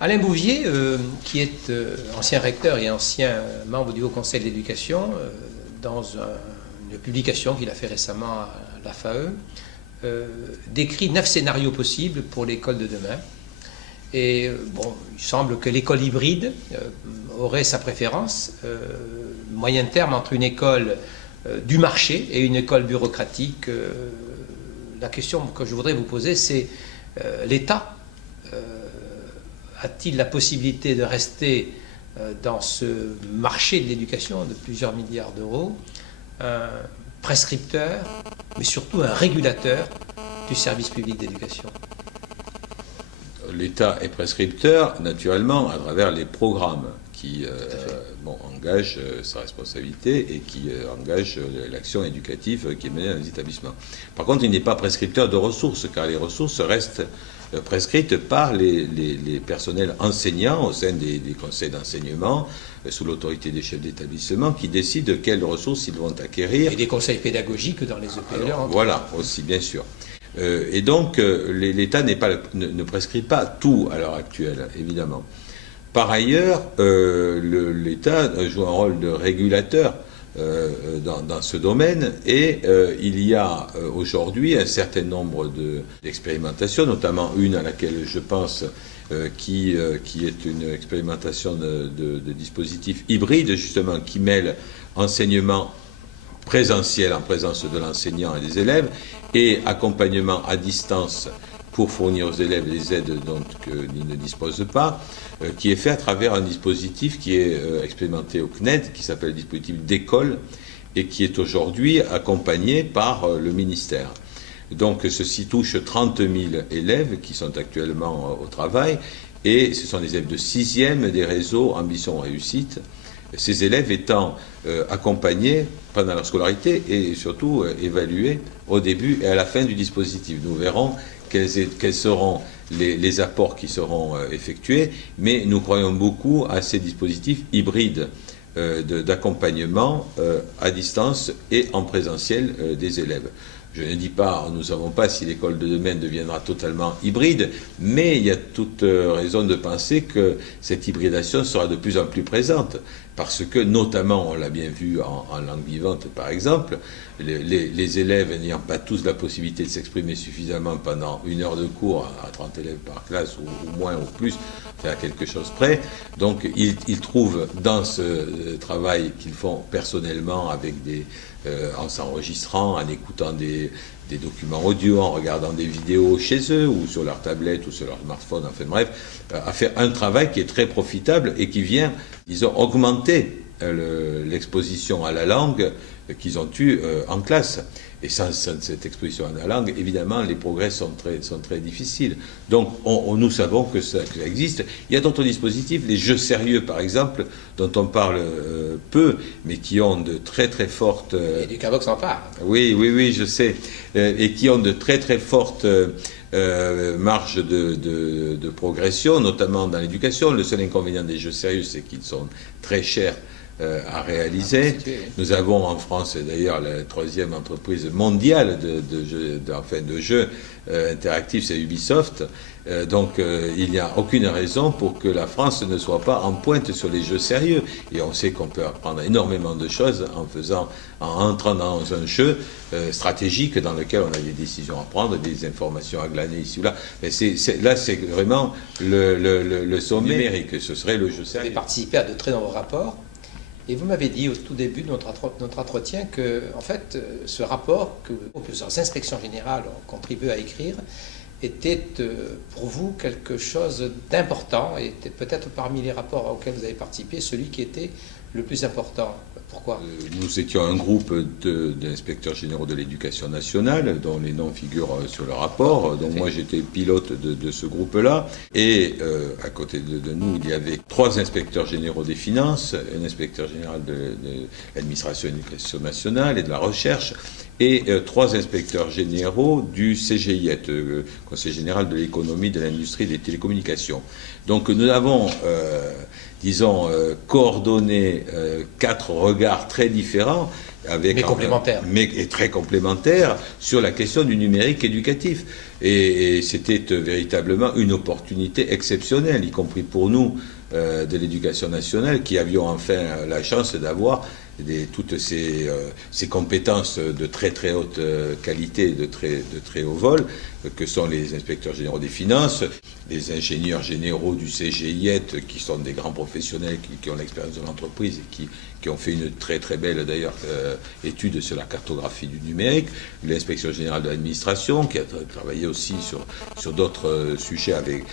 Alain Bouvier, qui est ancien recteur et ancien membre du Haut Conseil de l'Éducation, dans une publication qu'il a fait récemment à la FAE, décrit 9 scénarios possibles pour l'école de demain. Et bon, il semble que l'école hybride aurait sa préférence, moyen terme entre une école du marché et une école bureaucratique. La question que je voudrais vous poser, c'est l'État a-t-il la possibilité de rester dans ce marché de l'éducation de plusieurs milliards d'euros, un prescripteur, mais surtout un régulateur du service public d'éducation? L'État est prescripteur, naturellement, à travers les programmes qui engagent sa responsabilité et qui engagent l'action éducative qui est menée dans les établissements. Par contre, il n'est pas prescripteur de ressources, car les ressources restent prescrites par les personnels enseignants au sein des conseils d'enseignement, sous l'autorité des chefs d'établissement, qui décident de quelles ressources ils vont acquérir. Et des conseils pédagogiques dans les EPE. Alors, voilà, aussi, bien sûr. Et donc, l'État ne prescrit pas tout à l'heure actuelle, évidemment. Par ailleurs, l'État joue un rôle de régulateur dans ce domaine, et il y a aujourd'hui un certain nombre d'expérimentations, notamment une à laquelle je pense, qui est une expérimentation de dispositifs hybrides, justement, qui mêle enseignement présentiel en présence de l'enseignant et des élèves, et accompagnement à distance pour fournir aux élèves les aides dont ils ne disposent pas, qui est fait à travers un dispositif qui est expérimenté au CNED, qui s'appelle le dispositif d'école, et qui est aujourd'hui accompagné par le ministère. Donc ceci touche 30 000 élèves qui sont actuellement au travail, et ce sont des élèves de 6e des réseaux Ambition Réussite, ces élèves étant accompagnés pendant leur scolarité et surtout évalués au début et à la fin du dispositif. Nous verrons quels seront les apports qui seront effectués, mais nous croyons beaucoup à ces dispositifs hybrides d'accompagnement à distance et en présentiel des élèves. Je ne dis pas, nous ne savons pas si l'école de demain deviendra totalement hybride, mais il y a toute raison de penser que cette hybridation sera de plus en plus présente, parce que, notamment, on l'a bien vu en langue vivante, par exemple, les élèves n'ayant pas tous la possibilité de s'exprimer suffisamment pendant 1 heure de cours à 30 élèves par classe, ou moins ou plus, à quelque chose près, donc ils trouvent dans ce travail qu'ils font personnellement en s'enregistrant, en écoutant des documents audio, en regardant des vidéos chez eux ou sur leur tablette ou sur leur smartphone, enfin bref, à faire un travail qui est très profitable et qui vient, disons, augmenter l'exposition à la langue qu'ils ont eue en classe. Et sans cette exposition à la langue, évidemment, les progrès sont très difficiles. Donc, nous savons que ça existe. Il y a d'autres dispositifs, les jeux sérieux, par exemple, dont on parle peu, mais qui ont de très fortes... Et du Cavox en parle. Oui, je sais. Et qui ont de très fortes marges de progression, notamment dans l'éducation. Le seul inconvénient des jeux sérieux, c'est qu'ils sont très chers à réaliser. Nous avons en France d'ailleurs la 3e entreprise mondiale de jeux interactifs, c'est Ubisoft. Donc il n'y a aucune raison pour que la France ne soit pas en pointe sur les jeux sérieux. Et on sait qu'on peut apprendre énormément de choses en entrant dans un jeu stratégique dans lequel on a des décisions à prendre, des informations à glaner ici ou là. Mais là, c'est vraiment le sommet numérique. Ce serait le jeu sérieux. Vous avez participé à de très nombreux rapports. Et vous m'avez dit au tout début de notre entretien que, en fait, ce rapport que plusieurs inspections générales ont contribué à écrire était pour vous quelque chose d'important, et était peut-être parmi les rapports auxquels vous avez participé, celui qui était le plus important. Pourquoi ? Nous étions un groupe d'inspecteurs généraux de l'éducation nationale, dont les noms figurent sur le rapport. Donc moi, j'étais pilote de ce groupe-là. Et à côté de nous, il y avait 3 inspecteurs généraux des finances, un inspecteur général de l'administration de l'éducation nationale et de la recherche, et 3 inspecteurs généraux du CGIET, Conseil général de l'économie, de l'industrie et des télécommunications. Donc nous avons, coordonné 4 regards très différents, mais complémentaires. Et très complémentaires sur la question du numérique éducatif. Et c'était véritablement une opportunité exceptionnelle, y compris pour nous de l'éducation nationale, qui avions enfin la chance d'avoir toutes ces compétences de très très haute qualité, de très haut vol, que sont les inspecteurs généraux des finances, les ingénieurs généraux du CGIET, qui sont des grands professionnels qui ont l'expérience de l'entreprise et qui ont fait une très très belle d'ailleurs étude sur la cartographie du numérique, l'inspection générale de l'administration, qui a travaillé aussi sur d'autres sujets avec...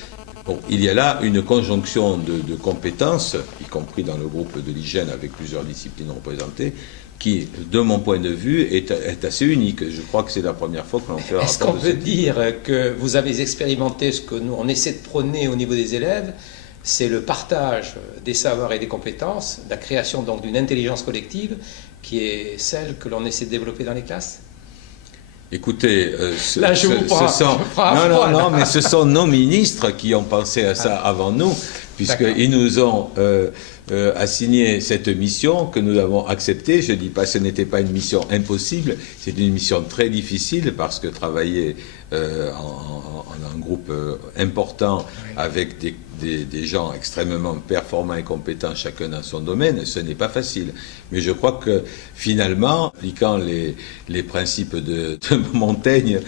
Bon, il y a là une conjonction de compétences, y compris dans le groupe de l'hygiène avec plusieurs disciplines représentées, qui, de mon point de vue, est assez unique. Je crois que c'est la première fois que l'on fait un rapport. Est-ce qu'on peut dire que vous avez expérimenté ce que nous, on essaie de prôner au niveau des élèves, c'est le partage des savoirs et des compétences, la création donc d'une intelligence collective, qui est celle que l'on essaie de développer dans les classes? Écoutez, là, mais ce sont nos ministres qui ont pensé à ça avant nous, puisqu'ils nous ont assigné cette mission que nous avons acceptée. Je ne dis pas que ce n'était pas une mission impossible, c'est une mission très difficile, parce que travailler en un groupe important avec des gens extrêmement performants et compétents, chacun dans son domaine, ce n'est pas facile. Mais je crois que finalement, appliquant les principes de Montaigne,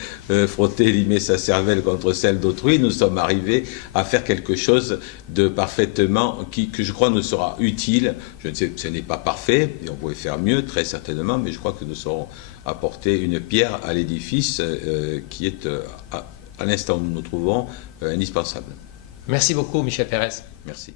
frotter, limer sa cervelle contre celle d'autrui, nous sommes arrivés à faire quelque chose de parfaitement, que je crois nous sera utile. Je ne sais, ce n'est pas parfait, et on pourrait faire mieux, très certainement, mais je crois que nous saurons apporter une pierre à l'édifice qui est, à l'instant où nous nous trouvons, indispensable. Merci beaucoup, Michel Pérez. Merci.